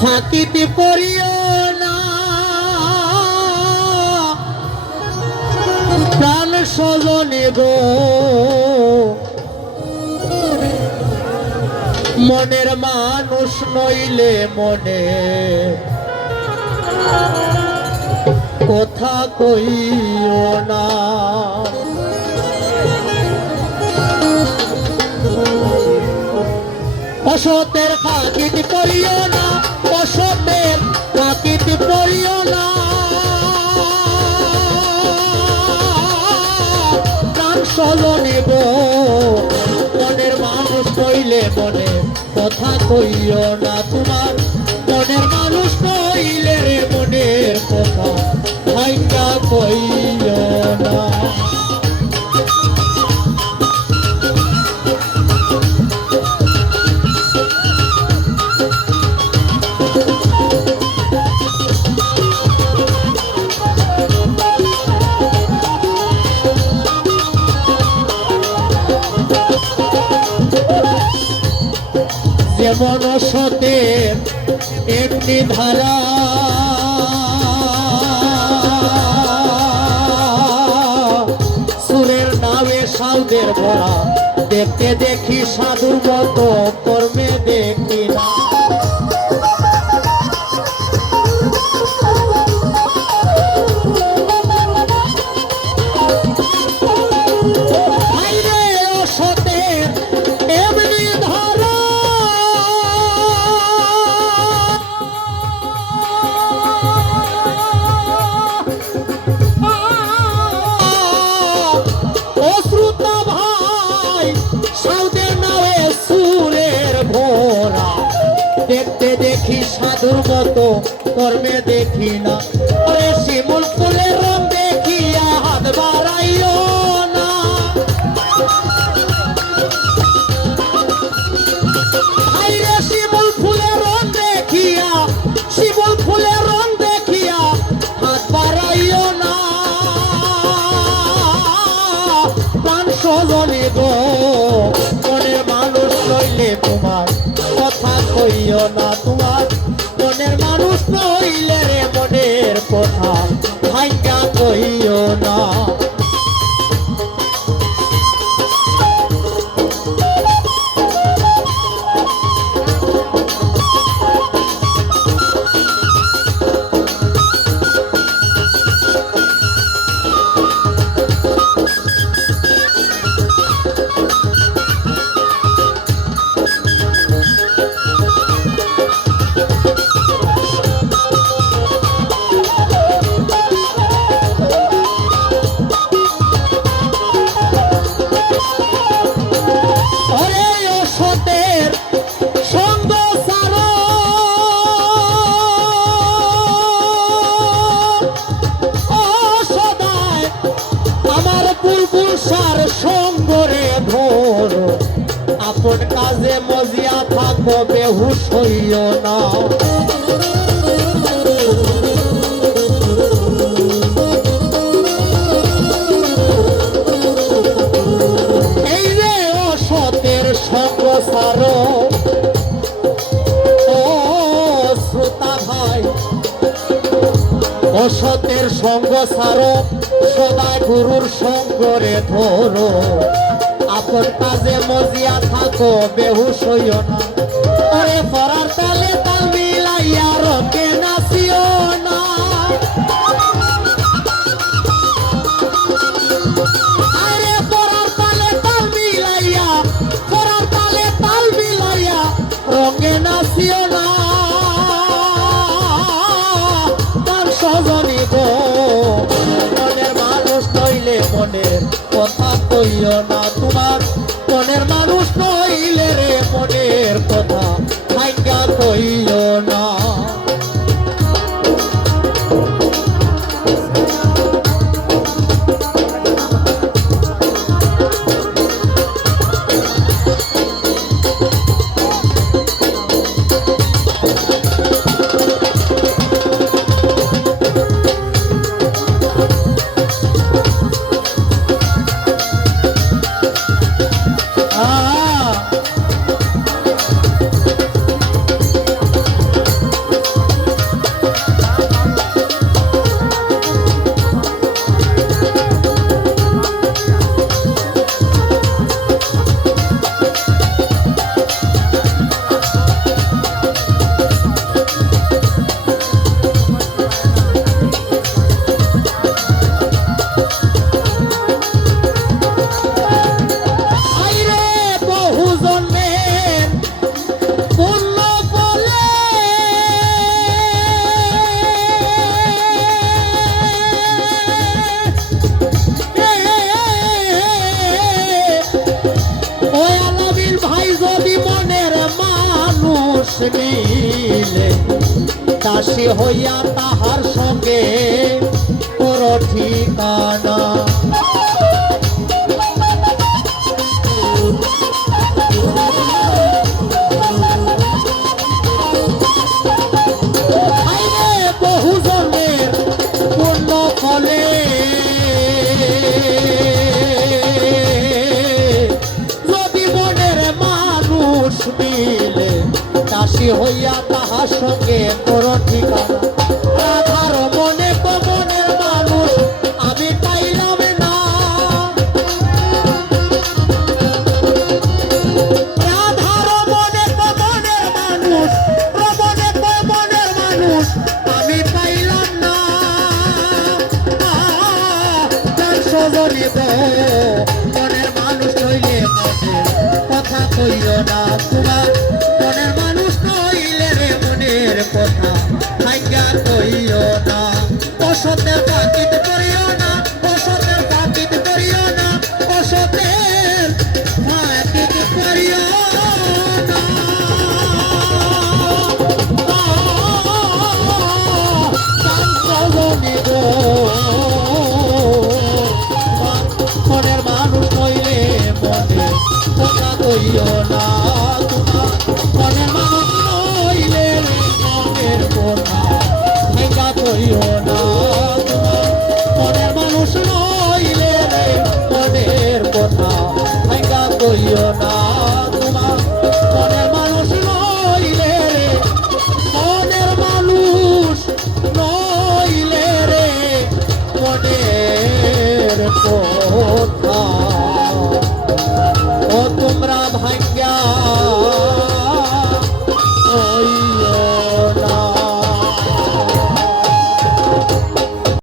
ফাঁকিতে পড়িও না, প্রাণ স্বজনে গো, মনের মানুষ নইলে মনে কথা কইও না। অসতের ফাঁকিতে পড়িও না, অসতের ফাঁকিতে পড়িও না, প্রাণ স্বজনে গো, মনের মানুষ নইলে মনে কথা কইও না। তোমার মনের মানুষ নইলে রে মনের কথা ভাইঙ্গা কইও না। যেমন সতের এমনি ধারা, সুরের নামে সাউদের ভরা, দেখতে দেখি সাধুর মতো, কর্মে দেখি না। দেখতে দেখি সাধুর মতো, কর্মে দেখি না। ওরে শিমুল ফুলের রং দেখিয়া হাত বাড়াইও না, আইরে শিমুল ফুলের রং দেখিয়া, শিমুল ফুলের রং দেখিয়া হাত বাড়াইও না। প্রাণ স্বজনে গো, মনের মানুষ নইলে তোমার কথা কইও না। তোমার মনের মানুষ নইলে রে মনের কথা ভাইঙ্গা কইও না। আপন কাজে মজিয়া থাকো, বেহুশ হইও না। এই রে অসতের সঙ্গ সারো, ও শ্রোতা ভাই, অসতের সঙ্গ সারো, সদা গুরুর সঙ্গ রে ধরো। আপন কাজে মজিয়া থাকো, বেহুশ হইও না। ওরে পরার তালে তাল মিলাইয়া রকে নাচিও না, আরে পরার তালে তাল মিলাইয়া, পরার তালে তাল মিলাইয়া রঙে নাচিও না। তার স্বজনী গো, মনের মানুষ নইলে মনের কথা কইও না। তোমার মনের মানুষ নইলে রে মনের দাসী হইয়া তাহার সঙ্গে তোর ঠিকানা। বহু জন্মের পূর্ণ ফলে যদি মনের মানুষ মিলে দাসী হইয়া তাহার সঙ্গে তোর ঠিকানা। রাধার মনে মনের মানুষ আমি পাইলাম না, রাধার মনে মনের মানুষ, মনে মনের মানুষ আমি পাইলাম না। সজনী মনের মানুষ নইলে মনের কথা কইও না, তোমার মনের মানুষ নইলে রে মনের কথা ভাঙ্গা কইও না। অসতের পাকিত করিও না, অসতের পাকিত করিও না, অসতের পাকিত করিও না। সজনী মনের মানুষ নইলে মনে কথা কইও না, তোমার মনের মানুষ নইলে মনের কথা ভাঙ্গা কইও